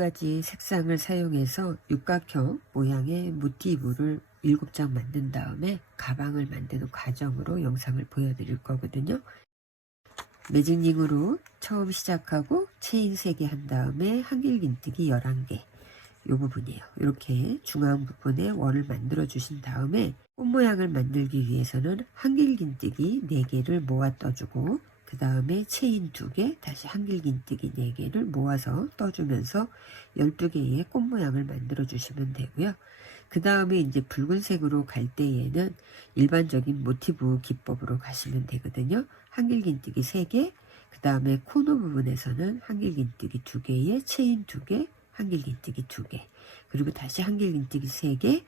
가지 색상을 사용해서 육각형 모양의 모티브를 7장 만든 다음에 가방을 만드는 과정으로 영상을 보여드릴 거거든요. 매직링으로 처음 시작하고 체인 3개 한 다음에 한길긴뜨기 11개, 이 부분이에요. 이렇게 중앙 부분에 원을 만들어 주신 다음에 꽃 모양을 만들기 위해서는 한길긴뜨기 4개를 모아 떠주고, 그 다음에 체인 2개, 다시 한길긴뜨기 4개를 모아서 떠주면서 12개의 꽃 모양을 만들어 주시면 되고요. 그 다음에 이제 붉은색으로 갈 때에는 일반적인 모티브 기법으로 가시면 되거든요. 한길긴뜨기 3개, 그 다음에 코너 부분에서는 한길긴뜨기 2개에 체인 2개, 한길긴뜨기 2개, 그리고 다시 한길긴뜨기 3개,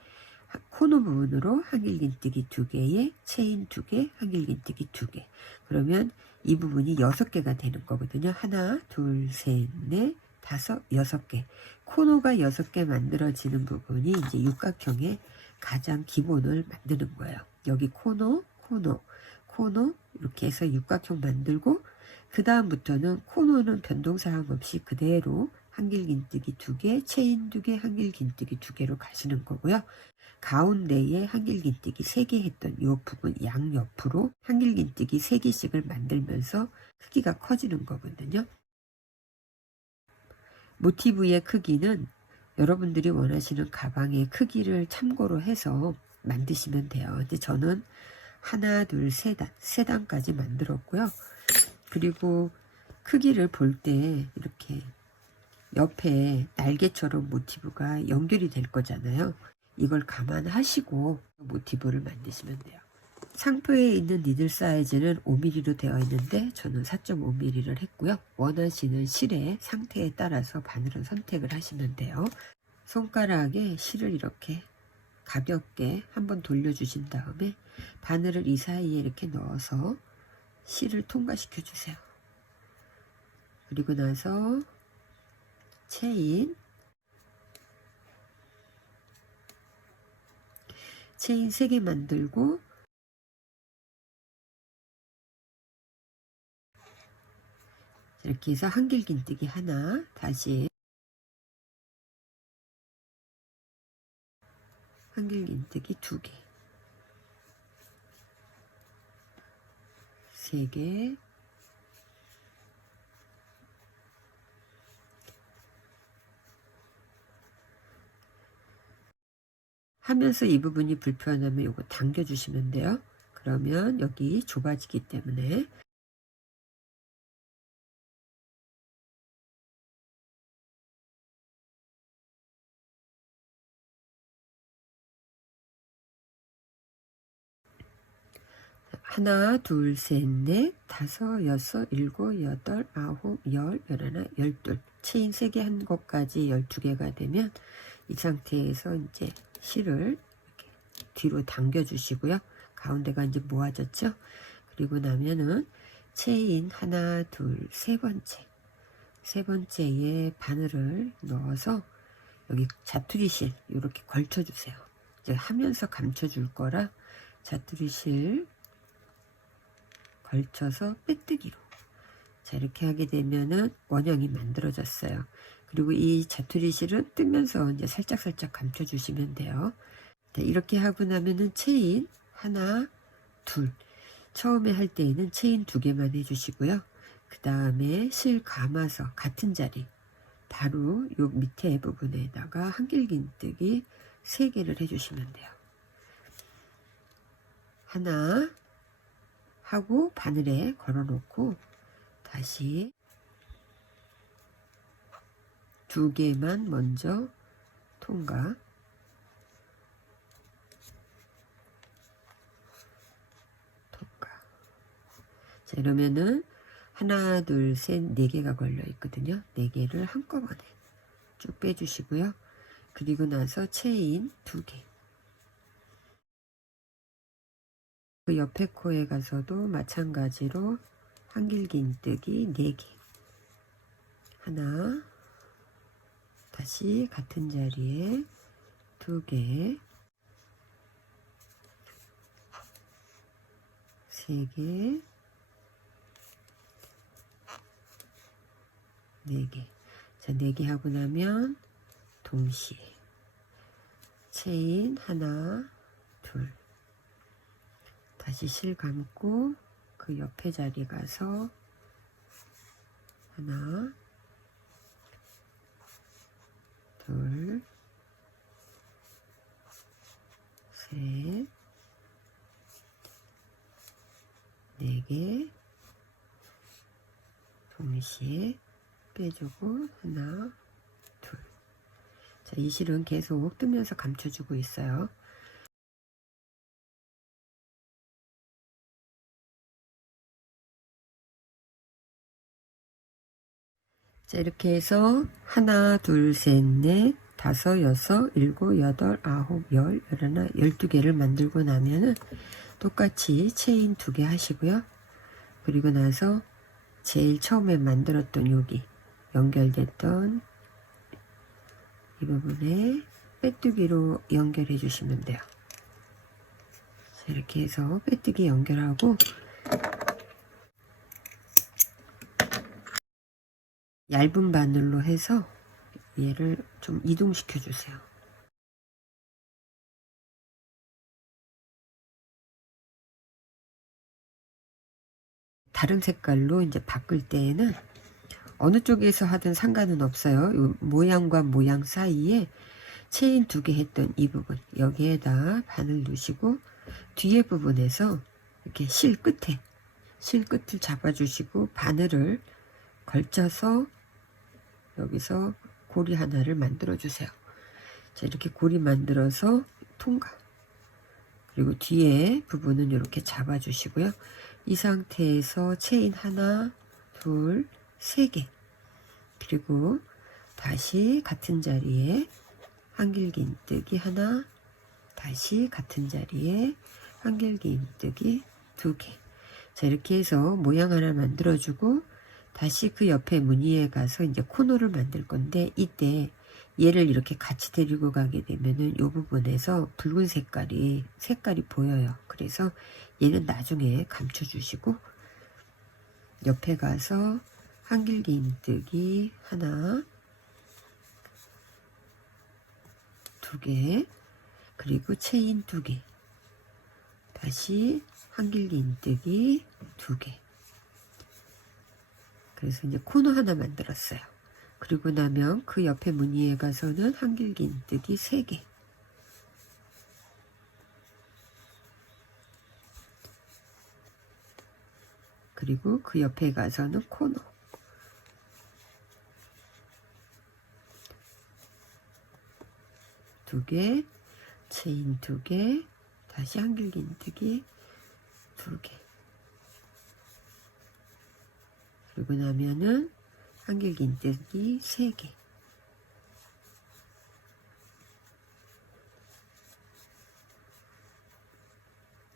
코너 부분으로 한길긴뜨기 2개에 체인 2개, 한길긴뜨기 2개. 그러면 이 부분이 6개가 되는 거거든요. 하나, 둘, 셋, 넷, 다섯, 6개. 코너가 6개 만들어지는 부분이 이제 육각형의 가장 기본을 만드는 거예요. 여기 코너, 코너, 코너 이렇게 해서 육각형 만들고, 그 다음부터는 코너는 변동사항 없이 그대로 한길긴뜨기 2개, 체인 2개, 한길긴뜨기 2개로 가시는 거고요. 가운데에 한길긴뜨기 3개 했던 이 부분 양옆으로 한길긴뜨기 3개씩을 만들면서 크기가 커지는 거거든요. 모티브의 크기는 여러분들이 원하시는 가방의 크기를 참고로 해서 만드시면 돼요. 근데 저는 하나, 둘, 세 단까지 만들었고요. 그리고 크기를 볼 때 이렇게 옆에 날개처럼 모티브가 연결이 될 거잖아요. 이걸 감안하시고 모티브를 만드시면 돼요. 상표에 있는 니들 사이즈는 5mm로 되어 있는데 저는 4.5mm를 했고요. 원하시는 실의 상태에 따라서 바늘을 선택을 하시면 돼요. 손가락에 실을 이렇게 가볍게 한번 돌려주신 다음에 바늘을 이 사이에 이렇게 넣어서 실을 통과시켜 주세요. 그리고 나서 체인 3개 만들고, 이렇게 해서 한길긴뜨기 하나, 다시 한길긴뜨기 2개, 3개, 하면서 이 부분이 불편하면 이거 당겨주시면 돼요. 그러면 여기 좁아지기 때문에 하나, 둘, 셋, 넷, 다섯, 여섯, 일곱, 여덟, 아홉, 열, 열하나, 열둘. 체인 3개 한 것까지 12개가 되면 이 상태에서 이제 실을 이렇게 뒤로 당겨 주시고요. 가운데가 이제 모아졌죠. 그리고 나면은 체인 하나, 둘, 세 번째에 바늘을 넣어서 여기 자투리실 이렇게 걸쳐 주세요. 이제 하면서 감춰 줄 거라 자투리실 걸쳐서 빼뜨기로. 자, 이렇게 하게 되면은 원형이 만들어졌어요. 그리고 이 자투리실은 뜨면서 이제 살짝 감춰 주시면 돼요. 자, 이렇게 하고 나면은 체인 하나, 둘. 처음에 할 때에는 체인 2개만 해주시고요. 그 다음에 실 감아서 같은 자리, 바로 요 밑에 부분에다가 한길긴뜨기 3개를 해주시면 돼요. 하나 하고 바늘에 걸어 놓고 다시 2개만 먼저 통과, 자, 이러면은 하나, 둘, 셋, 4개가 걸려 있거든요. 4개를 한꺼번에 쭉 빼주시고요. 그리고 나서 체인 2개. 그 옆에 코에 가서도 마찬가지로 한길긴뜨기 4개. 하나, 다시 같은 자리에 2개, 3개, 4개. 자, 4개 하고 나면 동시에 체인 하나, 둘, 다시 실 감고 그 옆에 자리 가서 하나, 둘, 셋, 4개 동시에 빼주고 하나, 둘. 자, 이 실은 계속 뜨면서 감춰주고 있어요. 자, 이렇게 해서 하나, 둘, 셋, 넷, 다섯, 여섯, 일곱, 여덟, 아홉, 열, 열하나, 12개를 만들고 나면은 똑같이 체인 2개 하시고요. 그리고 나서 제일 처음에 만들었던 여기 연결됐던 이 부분에 빼뜨기로 연결해 주시면 돼요. 자, 이렇게 해서 빼뜨기 연결하고 얇은 바늘로 해서 얘를 좀 이동시켜 주세요. 다른 색깔로 이제 바꿀 때에는 어느 쪽에서 하든 상관은 없어요. 요 모양과 모양 사이에 체인 2개 했던 이 부분 여기에다 바늘 넣으시고 뒤에 부분에서 이렇게 실 끝을 잡아주시고 바늘을 걸쳐서 여기서 고리 하나를 만들어 주세요. 자, 이렇게 고리 만들어서 통과. 그리고 뒤에 부분은 이렇게 잡아 주시고요. 이 상태에서 체인 하나, 둘, 3개. 그리고 다시 같은 자리에 한길긴뜨기 하나, 다시 같은 자리에 한길긴뜨기 2개. 자, 이렇게 해서 모양 하나 만들어 주고 다시 그 옆에 무늬에 가서 이제 코너를 만들 건데 이때 얘를 이렇게 같이 데리고 가게 되면은 이 부분에서 붉은 색깔이 보여요. 그래서 얘는 나중에 감춰 주시고 옆에 가서 한길긴뜨기 하나, 2개, 그리고 체인 2개, 다시 한길긴뜨기 2개. 그래서 이제 코너 하나 만들었어요. 그리고 나면 그 옆에 무늬에 가서는 한길긴뜨기 3개. 그리고 그 옆에 가서는 코너. 두 개, 체인 2개, 다시 한길긴뜨기 2개. 그리고 나면은 한길긴뜨기 3개.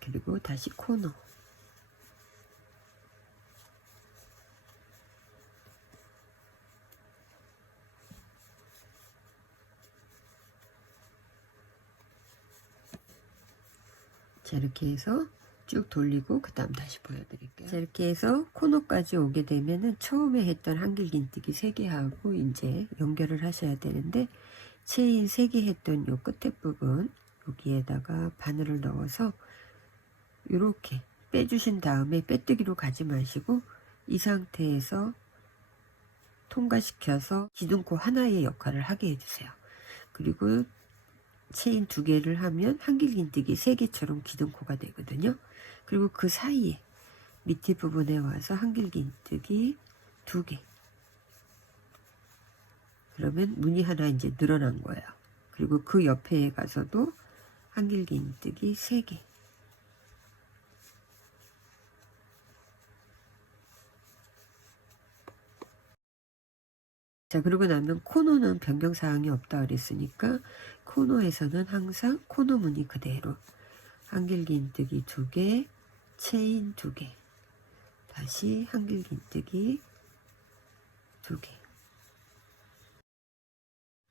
그리고 다시 코너. 자, 이렇게 해서 쭉 돌리고 그 다음 다시 보여드릴게요. 자, 이렇게 해서 코너까지 오게 되면은 처음에 했던 한길긴뜨기 3개 하고 이제 연결을 하셔야 되는데 체인 3개 했던 요 끝에 부분 여기에다가 바늘을 넣어서 이렇게 빼주신 다음에 빼뜨기로 가지 마시고 이 상태에서 통과시켜서 기둥코 하나의 역할을 하게 해주세요. 그리고 체인 2개를 하면 한길긴뜨기 3개처럼 기둥코가 되거든요. 그리고 그 사이에 밑에 부분에 와서 한길긴뜨기 2개. 그러면 무늬 하나 이제 늘어난 거예요. 그리고 그 옆에 가서도 한길긴뜨기 3개. 자, 그러고 나면 코너는 변경사항이 없다 그랬으니까 코너에서는 항상 코너 무늬 그대로 한길긴뜨기 2개, 체인 2개, 다시 한길긴뜨기 2개.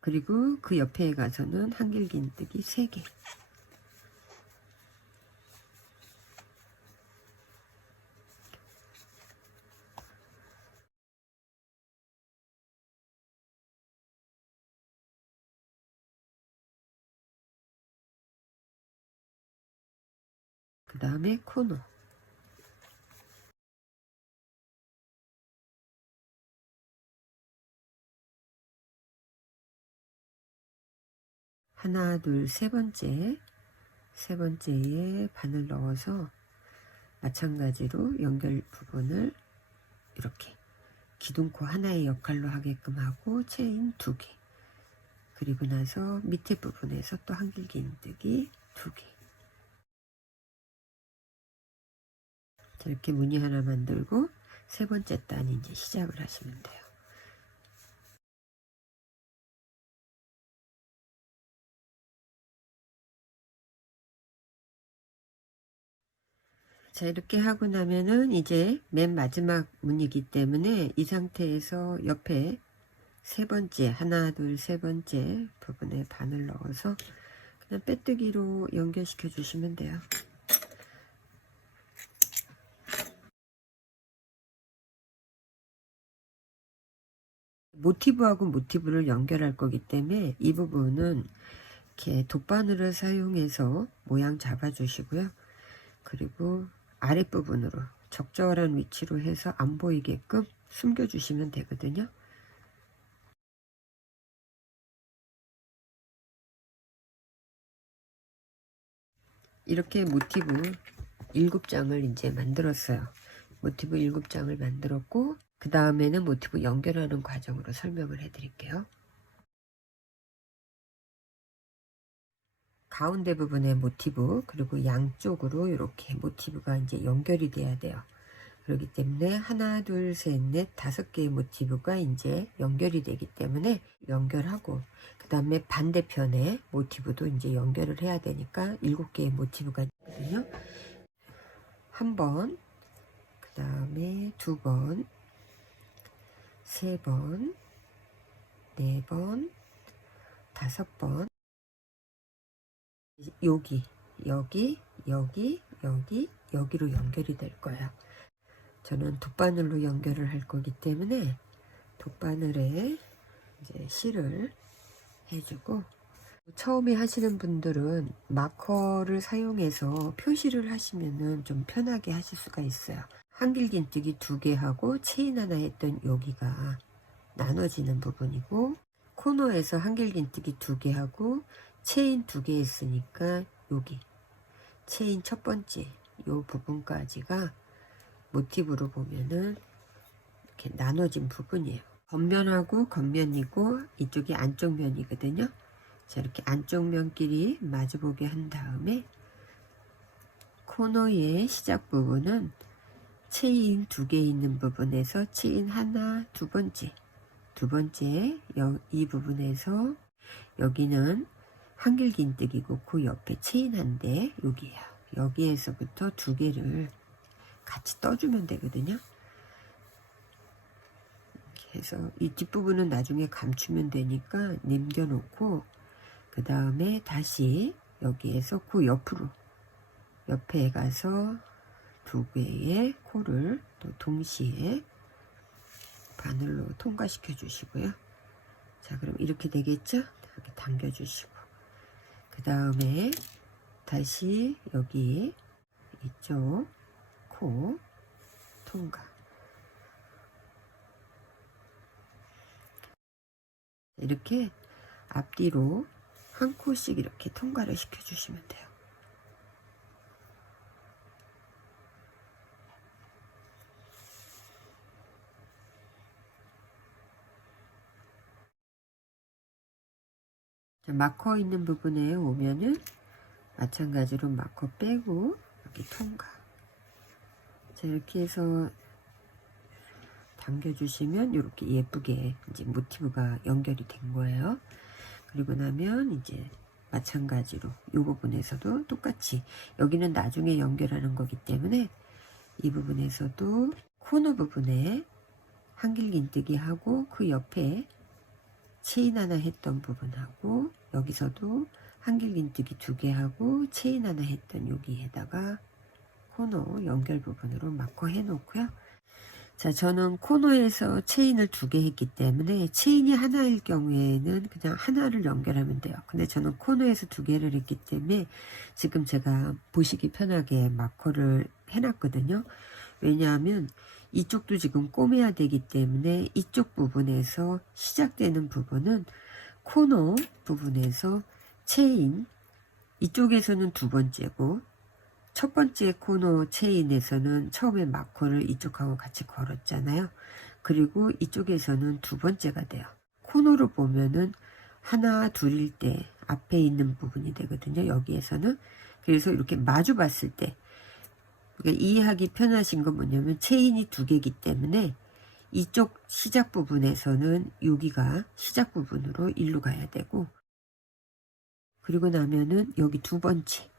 그리고 그 옆에 가서는 한길긴뜨기 3개. 그 다음에 코너. 하나, 둘, 세 번째에 바늘 넣어서 마찬가지로 연결 부분을 이렇게 기둥코 하나의 역할로 하게끔 하고 체인 2개. 그리고 나서 밑에 부분에서 또 한길긴뜨기 2개. 이렇게 무늬 하나 만들고 세 번째 단 이제 시작을 하시면 돼요. 자, 이렇게 하고 나면은 이제 맨 마지막 무늬이기 때문에 이 상태에서 옆에 세 번째, 하나, 둘, 세 번째 부분에 바늘 넣어서 그냥 빼뜨기로 연결시켜 주시면 돼요. 모티브하고 모티브를 연결할 거기 때문에 이 부분은 이렇게 돗바늘을 사용해서 모양 잡아 주시고요. 그리고 아랫부분으로 적절한 위치로 해서 안 보이게끔 숨겨 주시면 되거든요. 이렇게 모티브 7장을 이제 만들었어요. 모티브 7장을 만들었고 그 다음에는 모티브 연결하는 과정으로 설명을 해 드릴게요. 가운데 부분의 모티브 그리고 양쪽으로 이렇게 모티브가 이제 연결이 돼야 돼요. 그렇기 때문에 하나, 둘, 셋, 넷, 5개의 모티브가 이제 연결이 되기 때문에 연결하고 그 다음에 반대편에 모티브도 이제 연결을 해야 되니까 7개의 모티브가 있거든요. 한 번, 그 다음에 2번, 3번, 4번, 5번, 여기, 여기, 여기, 여기, 여기로 연결이 될 거예요. 저는 돗바늘로 연결을 할 거기 때문에 돗바늘에 이제 실을 해주고, 처음에 하시는 분들은 마커를 사용해서 표시를 하시면은 좀 편하게 하실 수가 있어요. 한길긴뜨기 2개 하고 체인 하나 했던 여기가 나눠지는 부분이고, 코너에서 한길긴뜨기 2개 하고 체인 2개 했으니까 여기 체인 첫 번째 요 부분까지가 모티브로 보면은 이렇게 나눠진 부분이에요. 겉면하고 겉면이고 이쪽이 안쪽 면이거든요. 자, 이렇게 안쪽 면끼리 마주보게 한 다음에 코너의 시작 부분은 체인 2개 있는 부분에서 체인 하나, 두 번째 이 부분에서 여기는 한길긴뜨기고 그 옆에 체인 한대 여기야. 여기에서부터 2개를 같이 떠주면 되거든요. 이렇게 해서 이 뒷부분은 나중에 감추면 되니까 남겨놓고 그 다음에 다시 여기에서 그 옆에 가서 2개의 코를 또 동시에 바늘로 통과시켜 주시고요. 자, 그럼 이렇게 되겠죠? 이렇게 당겨 주시고 그 다음에 다시 여기 이쪽 코 통과. 이렇게 앞뒤로 한 코씩 이렇게 통과를 시켜 주시면 돼요. 자, 마커 있는 부분에 오면은 마찬가지로 마커 빼고 여기 통과. 자, 이렇게 해서 당겨주시면 이렇게 예쁘게 이제 모티브가 연결이 된 거예요. 그리고 나면 이제 마찬가지로 이 부분에서도 똑같이 여기는 나중에 연결하는 거기 때문에 이 부분에서도 코너 부분에 한길긴뜨기 하고 그 옆에 체인 하나 했던 부분하고 여기서도 한길긴뜨기 2개 하고 체인 하나 했던 여기에다가 코너 연결 부분으로 마커 해 놓고요. 자, 저는 코너에서 체인을 2개 했기 때문에 체인이 하나일 경우에는 그냥 하나를 연결하면 돼요. 근데 저는 코너에서 2개를 했기 때문에 지금 제가 보시기 편하게 마커를 해놨거든요. 왜냐하면 이쪽도 지금 꼬매야 되기 때문에 이쪽 부분에서 시작되는 부분은 코너 부분에서 체인, 이쪽에서는 2번째고 첫 번째 코너 체인에서는 처음에 마커를 이쪽하고 같이 걸었잖아요. 그리고 이쪽에서는 2번째가 돼요. 코너로 보면은 하나 둘일 때 앞에 있는 부분이 되거든요. 여기에서는. 그래서 이렇게 마주 봤을 때 그러니까 이해하기 편하신 건 뭐냐면 체인이 2개이기 때문에 이쪽 시작 부분에서는 여기가 시작 부분으로 일로 가야 되고, 그리고 나면은 여기 두 번째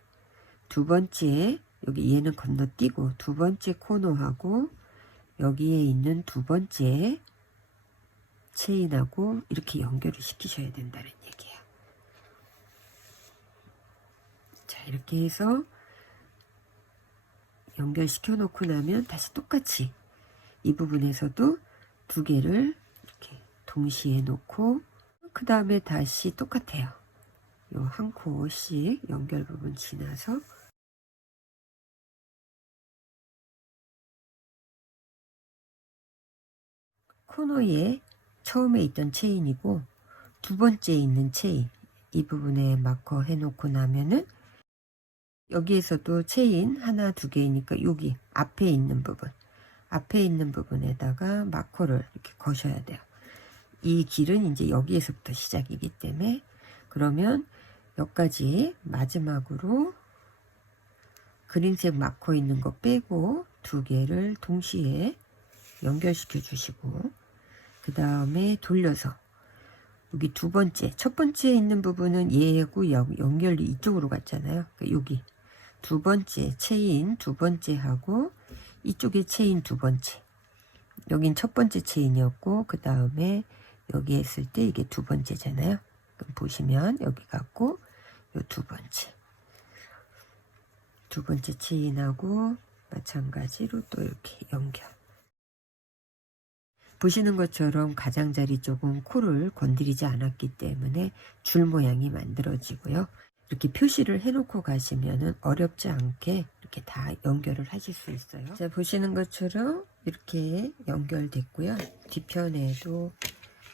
여기 얘는 건너뛰고 2번째 코너하고 여기에 있는 2번째 체인하고 이렇게 연결을 시키셔야 된다는 얘기예요. 자, 이렇게 해서 연결시켜 놓고 나면 다시 똑같이 이 부분에서도 2개를 이렇게 동시에 놓고 그 다음에 다시 똑같아요. 요 한 코씩 연결 부분 지나서 코너에 처음에 있던 체인이고 2번째에 있는 체인, 이 부분에 마커 해놓고 나면은 여기에서도 체인 하나 2개이니까 여기 앞에 있는 부분에다가 마커를 이렇게 거셔야 돼요. 이 길은 이제 여기에서부터 시작이기 때문에, 그러면 여기까지 마지막으로 그린색 마커 있는 거 빼고 2개를 동시에 연결시켜 주시고, 그 다음에 돌려서 여기 첫 번째에 있는 부분은 얘하고 연결이 이쪽으로 갔잖아요. 그러니까 여기 2번째 체인 2번째 하고 이쪽에 체인 2번째, 여긴 첫 번째 체인이었고 그 다음에 여기 했을 때 이게 2번째잖아요. 그럼 보시면 여기 갖고 요 2번째 체인하고 마찬가지로 또 이렇게 연결. 보시는 것처럼 가장자리 쪽은 코를 건드리지 않았기 때문에 줄 모양이 만들어지고요. 이렇게 표시를 해놓고 가시면은 어렵지 않게 이렇게 다 연결을 하실 수 있어요. 자, 보시는 것처럼 이렇게 연결됐고요. 뒤편에도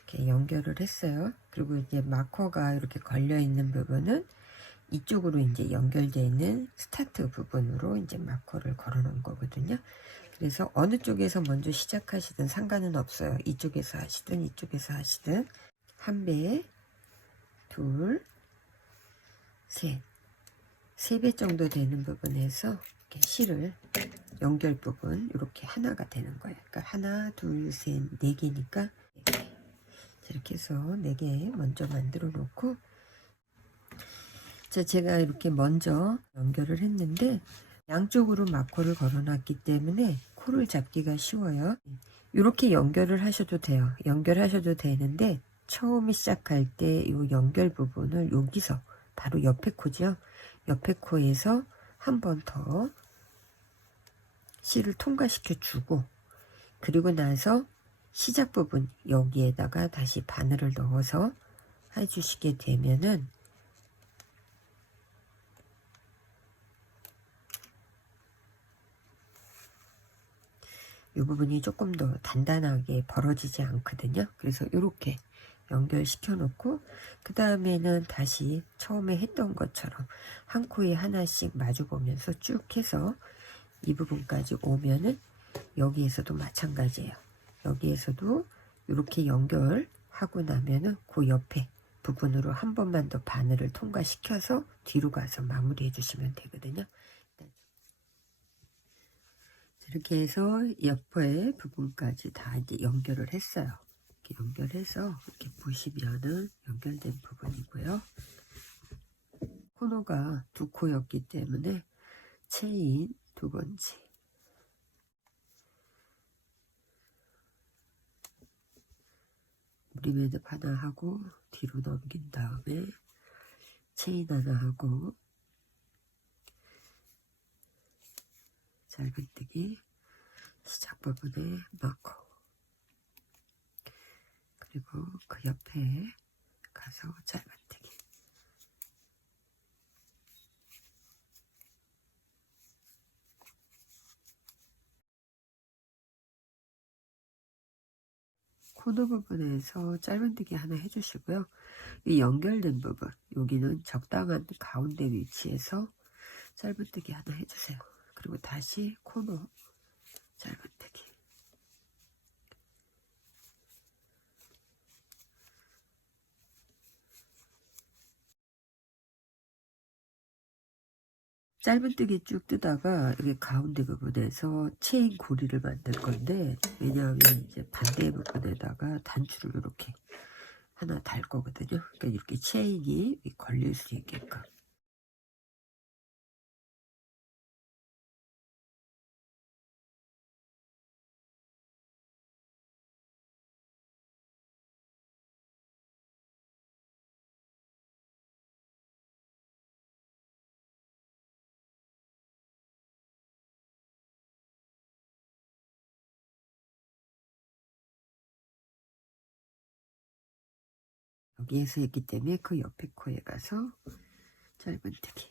이렇게 연결을 했어요. 그리고 이제 마커가 이렇게 걸려 있는 부분은 이쪽으로 이제 연결되어 있는 스타트 부분으로 이제 마커를 걸어 놓은 거거든요. 그래서 어느 쪽에서 먼저 시작하시든 상관은 없어요. 이쪽에서 하시든 이쪽에서 하시든. 한 배, 둘, 셋. 3배 정도 되는 부분에서 이렇게 실을 연결 부분 이렇게 하나가 되는 거예요. 그러니까 하나, 둘, 셋, 4개니까 4개. 이렇게 해서 4개 먼저 만들어 놓고, 자, 제가 이렇게 먼저 연결을 했는데 양쪽으로 마커를 걸어놨기 때문에 코를 잡기가 쉬워요. 이렇게 연결을 하셔도 돼요. 연결하셔도 되는데 처음에 시작할 때 이 연결 부분을 여기서 바로 옆에 코죠. 옆에 코에서 한 번 더 실을 통과시켜 주고, 그리고 나서 시작 부분 여기에다가 다시 바늘을 넣어서 해주시게 되면은 이 부분이 조금 더 단단하게 벌어지지 않거든요. 그래서 이렇게 연결시켜 놓고 그 다음에는 다시 처음에 했던 것처럼 한 코에 하나씩 마주 보면서 쭉 해서 이 부분까지 오면은 여기에서도 마찬가지예요. 여기에서도 이렇게 연결하고 나면은 그 옆에 부분으로 한 번만 더 바늘을 통과시켜서 뒤로 가서 마무리해 주시면 되거든요. 이렇게 해서 옆에 부분까지 다 이제 연결을 했어요. 이렇게 연결해서 이렇게 보시면은 연결된 부분이고요. 코너가 2코였기 때문에 체인 2번째, 리매듭 하나 하고 뒤로 넘긴 다음에 체인 하나 하고 짧은뜨기 시작 부분에 넣고, 그리고 그 옆에 가서 짧은뜨기. 코너 부분에서 짧은뜨기 하나 해주시고요. 이 연결된 부분, 여기는 적당한 가운데 위치에서 짧은뜨기 하나 해주세요. 그리고 다시 코너 짧은뜨기. 짧은뜨기 쭉 뜨다가 여기 가운데 부분에서 체인 고리를 만들 건데, 왜냐하면 이제 반대 부분에다가 단추를 이렇게 하나 달 거거든요. 그러니까 이렇게 체인이 걸릴 수 있게끔. 여기에서 했기 때문에 그 옆에 코에 가서 짧은뜨기.